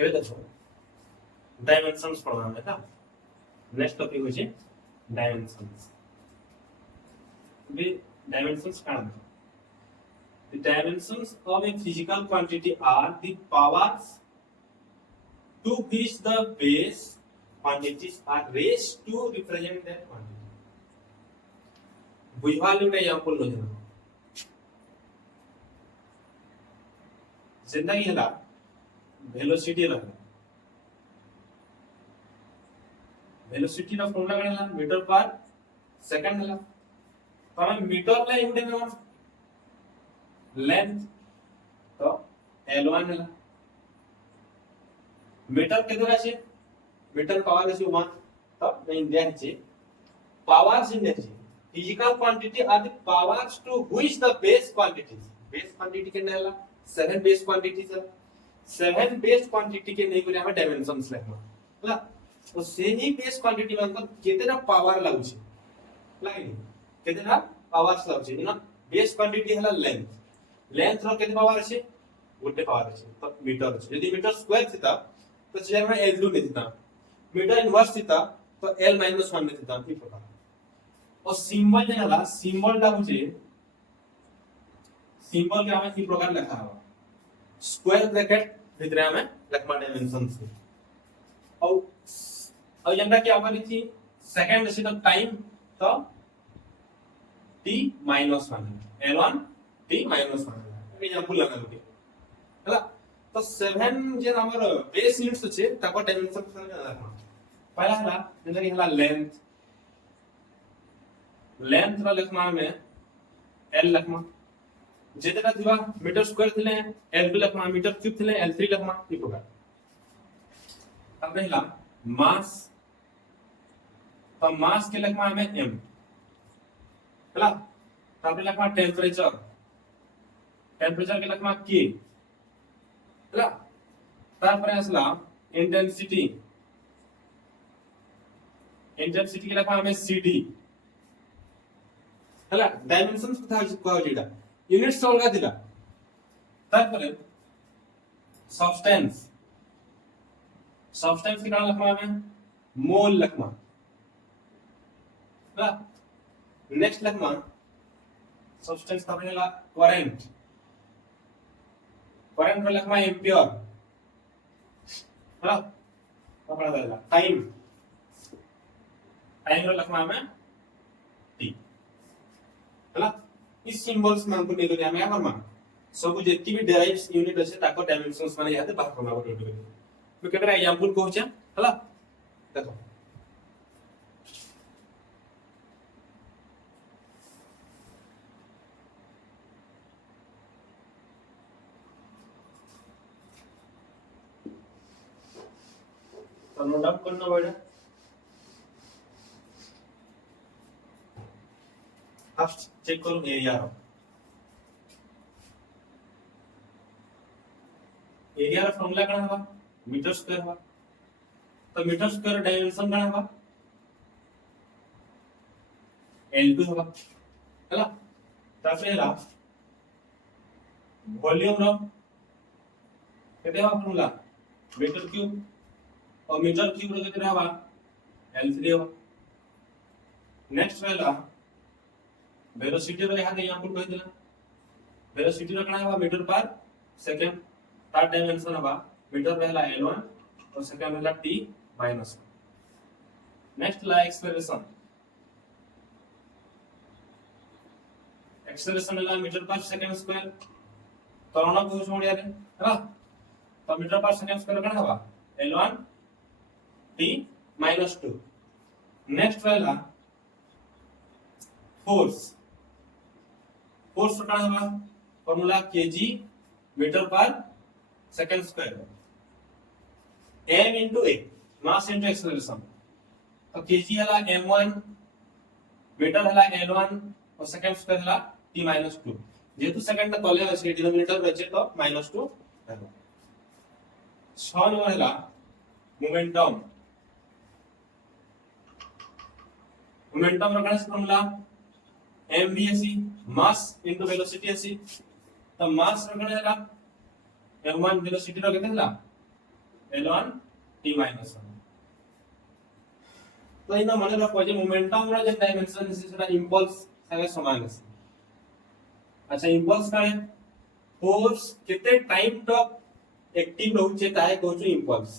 एबे देखो डायमेंशंस पढ़ना है था नेक्स्ट टॉपिक होचे डायमेंशंस बे डायमेंशंस का the dimensions of a physical quantity are the powers to which the base quantities are raised to represent that quantity बुझवाले उठे example लो जरा जिंदगी हला वेलोसिटी रहला वेलोसिटी रा फॉर्मूला काढला मीटर पर सेकंड हला तमे मीटर ला इउडे ना लेंथ तो L1 हला मीटर केदर आछे मीटर पावर आछे 1 तो नहीं द्याचे पावर्स इन द्याचे physical quantity are the powers to which the base quantity के नेला 7 बेस क्वांटिटीज है 7 बेस क्वांटिटी के नहीं बोले हमें डायमेंशंस लिखना हला तो सेही बेस क्वांटिटी मतलब केतेना पावर लागु छे लागिनी केतेना पावर्स लागु छे ना बेस क्वांटिटी हला लेंथ रो केते पावर छे गोटे पावर छे तो मीटर छे यदि मीटर स्क्वायर थिता तो जे हम L2 में थिता मीटर इनवर्स थिता तो L - 1 में थिता ई प्रकार और सिंबल जे हला सिंबल लागु छे सिंबल के हमें ई प्रकार लिखा हुआ स्क्वायर ब्रैकेट भीतर हमें लिखवा डायमेंशंस और जनता क्या होगा थी सेकंड से तो टाइम तो t - 1 L1 t - 1 एग्जांपल लगा लोगे हला तो 7 जे हमर बेस यूनिट्स छे ताको डायमेंशन करना रखना पहला हला जंदरी हला लेंथ रो लिखना में L लिखना जेतेटा थिबा मीटर स्क्वायर थिले L2 लिखना मीटर क्यूब थिले L3 लिखना ई प्रकार अब रहला मास तो मास के लिखना में m हला तब लिखना टेंपरेचर के लिखना k हला तारपरे असला इंटेंसिटी के लिखना में cd हला डायमेंशंस कथा को जेडा यूनिट्स अलगा दिला तारपरे सब्सटेंस के कारण लिखना में मोल लिखना हला नेक्स्ट लिखना सब्सटेंस का बनेगा करंट रो लिखना एम्पियर हला पकड़ा देला टाइम रो लिखना में t हला इस सिंबल्स में हमको नहीं हमें हमर मान सब जेती भी डेराइव्स यूनिट আছে ताको डायमेंशंस माने याद बात करना पड़े तो केतरा एग्जांपल को होचा हला देखो तो नोट डाउन करना पड़ेगा अब चेक करो एरिया रा फॉर्मूला कणा हवा मीटर स्क्वायर हवा तो मीटर स्क्वायर डायमेंशन कणा हवा L2 हवा हला तापरे हला वॉल्यूम रो केते हवा फॉर्मूला मीटर क्यूब और मीटर क्यूब रो केते हवा L3 हवा नेक्स्ट वाला वेलोसिटी रो यहाँ एग्जांपल कह दिला वेलोसिटी रो कणा हवा मीटर पर सेकंड थर्ड डायमेंशन हवा मीटर पहला L1 और सेकंड पहला t - 1 नेक्स्ट ला एक्सेलरेशन ला मीटर पर सेकंड स्क्वायर तोरणा को छोड़िया रे हला तो मीटर पर सेकंड स्क्वायर कणा हवा L1 t - 2 नेक्स्ट वाला फोर्स कणा हवा फार्मूला kg मीटर पर second square m into a mass into acceleration तो kg हला m1 मीटर हला L1 और सेकंड स्क्वायर हला t - 2 जेतु सेकंड तले আছে डिनोमिनेटर रचे तो -2 हला 6 नंबर हला मोमेंटम रो कणा फार्मूला mvc मास into वेलोसिटी अछि तो मास रो कणा हला m1 वेलोसिटी रो केते हला L1 t minus 1 तो इना मन रखो जे मोमेंटम रो जे डायमेंशन है सेटा इंपल्स संगे समान है अच्छा इंपल्स का है फोर्स केते टाइम तक एक्टिव रहउचे ताहे कहउछु इंपल्स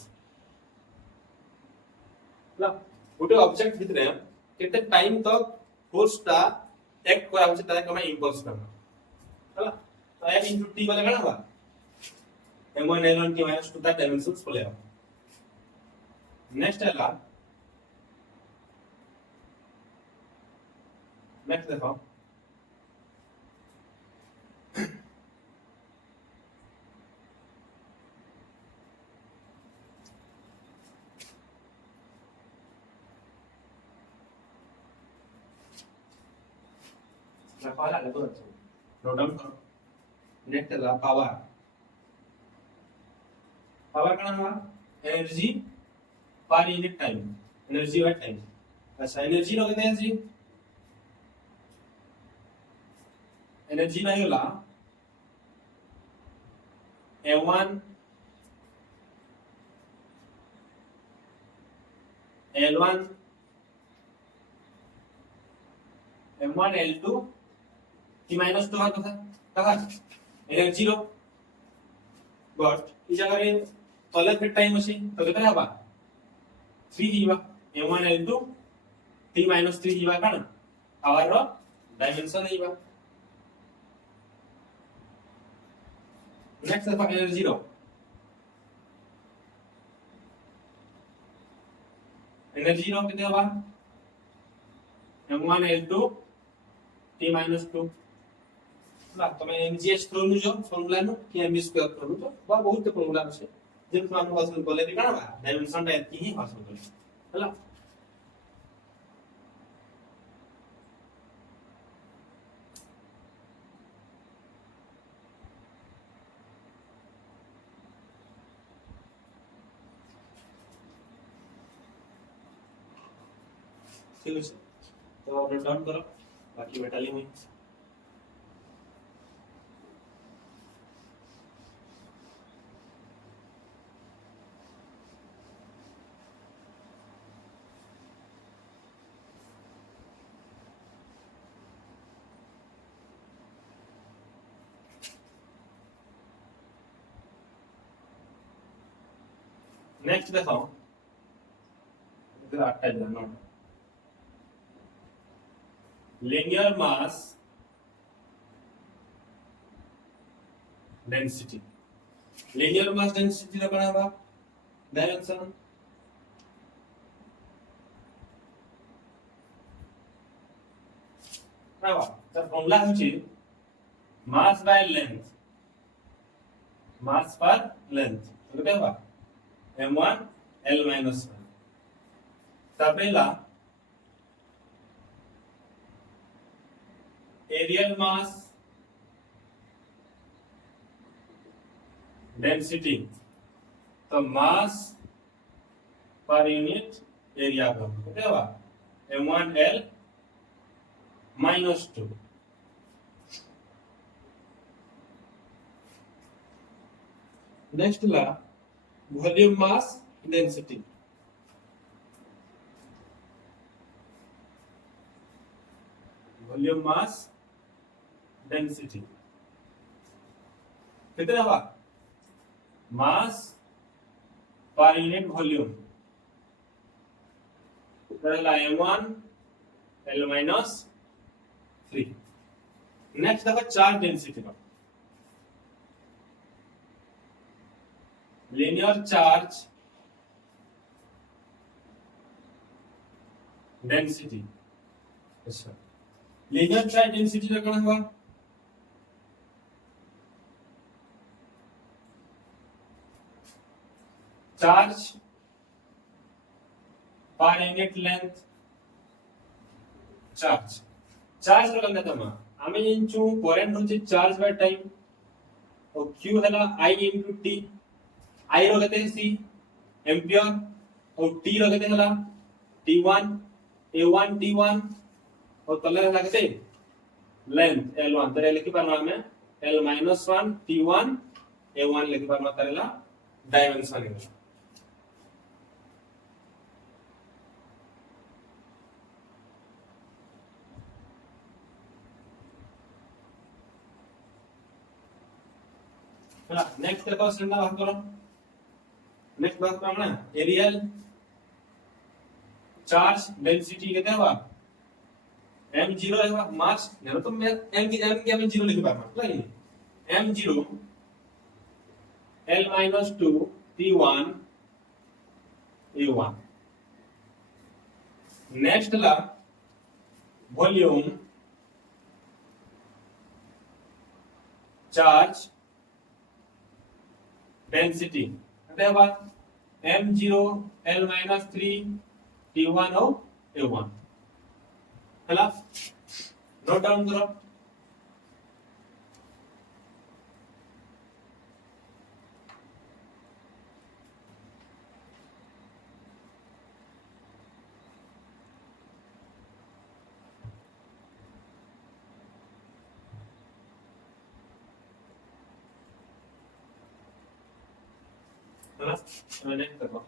ना गोटे ऑब्जेक्ट भितरे केते टाइम तक फोर्स ता एक्ट करा होचे ताहे कमा इंपल्स करना हला तो f * t बोले कना बा m1 l1 t minus 2 ता डायमेंशंस बोले नेक्स्ट है ला नेक्स्ट देखो la pala la todo eso note down करो नेक्स्ट है पावर पावर का नाम हुआ energy per unit time energy by time अच्छा एनर्जी रो कहते हैं जी एनर्जी नहीं होला m1 l1 m1 l2 t minus 2 कथा कहा एनर्जी रो बट ई जगह रे तले फिट टाइम अछि तो केते हबा 3 जीवा m1 l2 t minus 3 जीवा काना पावर रो डायमेंशन जीवा नेक्स्ट देखो एनर्जी रो केते हबा m1 l2 t minus 2 ना तमे mgs करू जो फार्मूला नो कि mv स्क्वायर करू तो बा बहुत फार्मूला আছে जेन हम हासिल करले भी काना बा डायमेंशन टा एतकी ही हासिल करले हला ठीक है तो नोट डाउन करो बाकी बैठाली में नेक्स्ट देखो इधर 8 है note linear mass density linear mass density रखना है डायमेंशन ना बा तो फॉर्मूला होची mass by length mass per length तो क्या बा m1 l minus 1 तबेला एरियल मास डेंसिटी तो मास पर यूनिट एरिया का क्या हुआ m1 l minus 2 next law volume mass density volume mass density कितना हुआ मास पर यूनिट वॉल्यूम पहला m1 l minus 3 नेक्स्ट देखो चार्ज डेंसिटी का लिनियर चार्ज डेंसिटी अच्छा लिनियर चार्ज डेंसिटी रखना हुआ charge per unit length charge रखना तमा आमे इंचू करंट होची चार्ज बाय टाइम और q हला i into t i रो लेते हैं c एंपियर और t रो लेते हला t1 a1 t1 और तले लगते लेंथ l1 तरे लिखि पारमा में l - 1 t1 a1 लिखि पारमा तरेला डायमेंशन है ହେଲା नेक्स्ट देखो सेंदा बात करो नेक्स्ट बात करो ना एरियल चार्ज डेंसिटी केते हवा m0 है मास यार तो मैं m की m0 लिख पा रहा हूं m0 l-2 t1 a1 next law volume charge density అంటే हवा m0 l-3 t1 और a1 ହେଲା नोट डाउन करो है ना नेक्स्ट देखो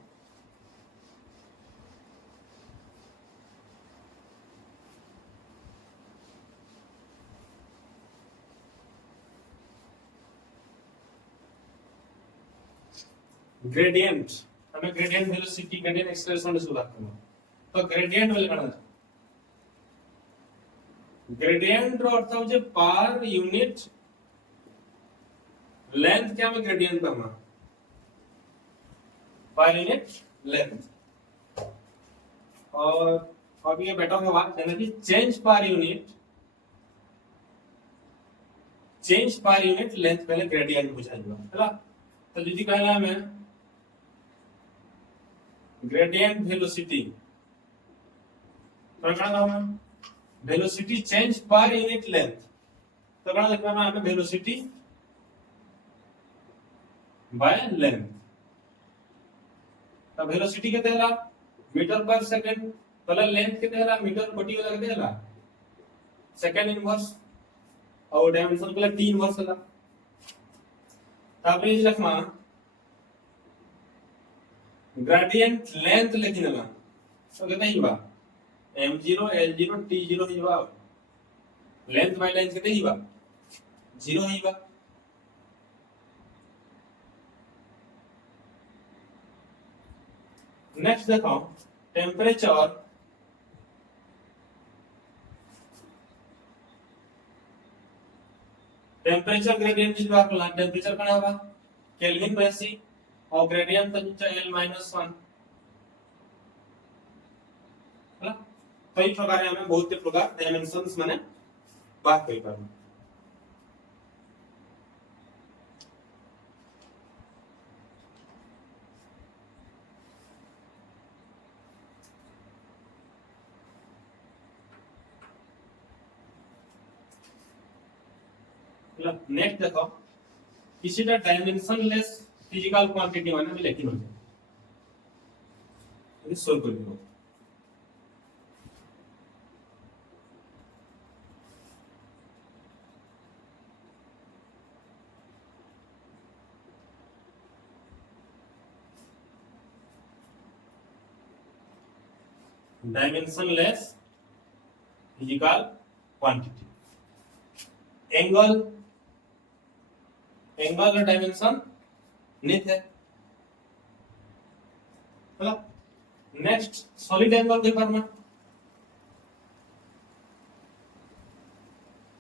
ग्रेडियंट हमें ग्रेडियंट वेलोसिटी ग्रेडियंट एक्सेलरेशन से बात करना तो ग्रेडियंट बोले कण ग्रेडियंट रो अर्थ हो जे पर यूनिट लेंथ क्या में ग्रेडियंट करना पर यूनिट लेंथ और अब ये बेटा होगा यानी कि चेंज पर यूनिट लेंथ पहले ग्रेडियंट बुझाइबा हैला तो जदी कहला में ग्रेडियंट वेलोसिटी तो कहना हम velocity change per unit length तो कहना लिखना हमें वेलोसिटी बाय लेंथ तो वेलोसिटी केते हला मीटर पर सेकंड पहला लेंथ केते हला मीटर प्रति वाला केते हला सेकंड इनवर्स और डायमेंशन के लिए t इनवर्स हला तापरे लिखमा ग्रेडियंट लेंथ लिखिनला तो केते Hiba m0 l0 t0 Hiba length by length केते हिबा 0 हिबा नेक्स्ट देखो टेम्परेचर ग्रेडियंट जो आपला टेम्परेचर कण होगा केल्विन रेसी और ग्रेडियंट तो l-1 होला कई प्रकार हमें बहुत प्रकार डायमेंशंस माने बात करि पाबो नेक्स्ट देखो किसीटा डायमेंशनलेस फिजिकल क्वांटिटी माने भी लेकिन हो जाए ये सोल्व कर दियो डायमेंशनलेस फिजिकल क्वांटिटी एंगल का डायमेंशन नित है मतलब नेक्स्ट सॉलिड एंगल के बारे में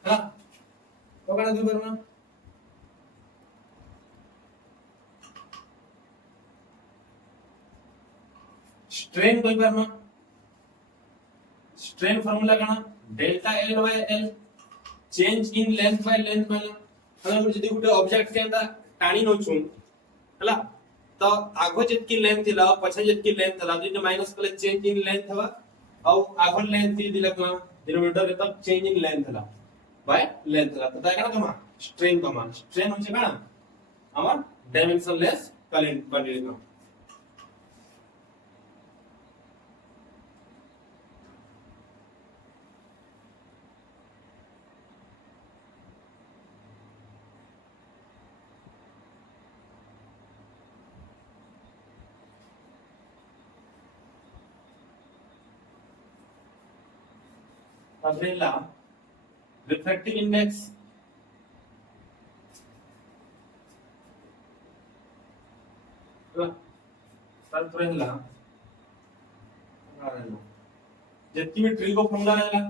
हां तो कहना के बारे में स्ट्रेन कोई बारे में स्ट्रेन फार्मूला कहना delta L by L change in length by length माने अगर जदी गुटे ऑब्जेक्ट के अंदर टाणी नोचू हला तो आगो जेतकी लेंथ थिला पछे जेतकी लेंथ थिला जदी माइनस कले चेंज इन लेंथ हवा और आगो लेंथ थी दिलकला डिनोमिनेटर तब चेंज इन लेंथ थिला बाय लेंथ थिला तो दायका कमा स्ट्रेन होचे काना आमार डायमेंशनलेस क्वांटिटी ना अब्रेला रिफ्रैक्टिव इंडेक्स ହେଲା ତାପରେ ହେଲା ଯେତିକି ବି ଟ୍ରିକ ଫର୍ମୁଲା ହେଲା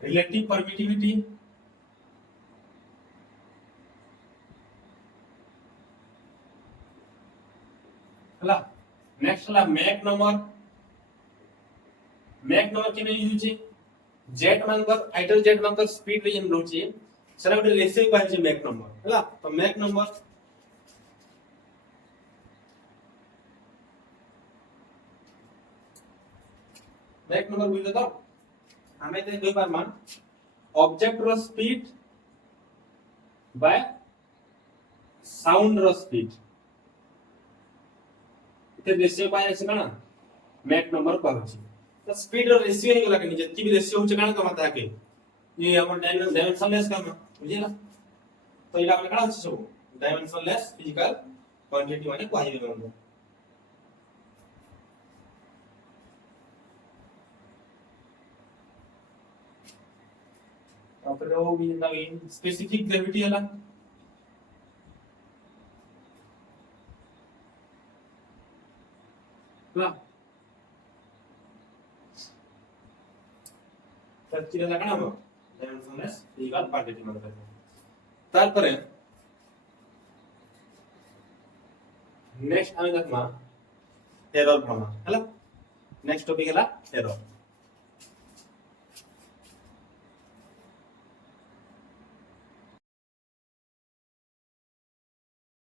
रिलेटिव परमिटिविटी ହେଲା नेक्स्ट ହେଲା मैक नंबर के यूज होची जेट मानकर आइडल जेट मानकर स्पीड रे जेन रहउची सेरा गोटे रेशियो पाइछि मैक नंबर होला तो मैक नंबर बुझले तो हमें ते कोइ बार मान ऑब्जेक्ट रो स्पीड बाय साउंड रो स्पीड इते रेशियो पाइ अछि ना मैक नंबर कहछि तो स्पीड रो रेशियो हे गला कि जति भी रेशियो होछ काना कमा ताके ये हमर डायमेंशनलेस काम बुझिला तो इला काना होछ सब डायमेंशनलेस फिजिकल क्वांटिटी माने कहइबे हम तापर वो भी लगे स्पेसिफिक ग्रेविटी हला ला तच्चिला काना हो डायमेंशनलेस फिजिकल क्वांटिटी माने तापर नेक्स्ट आमे देखमा एरर प्रमाण हला नेक्स्ट टॉपिक हला एरर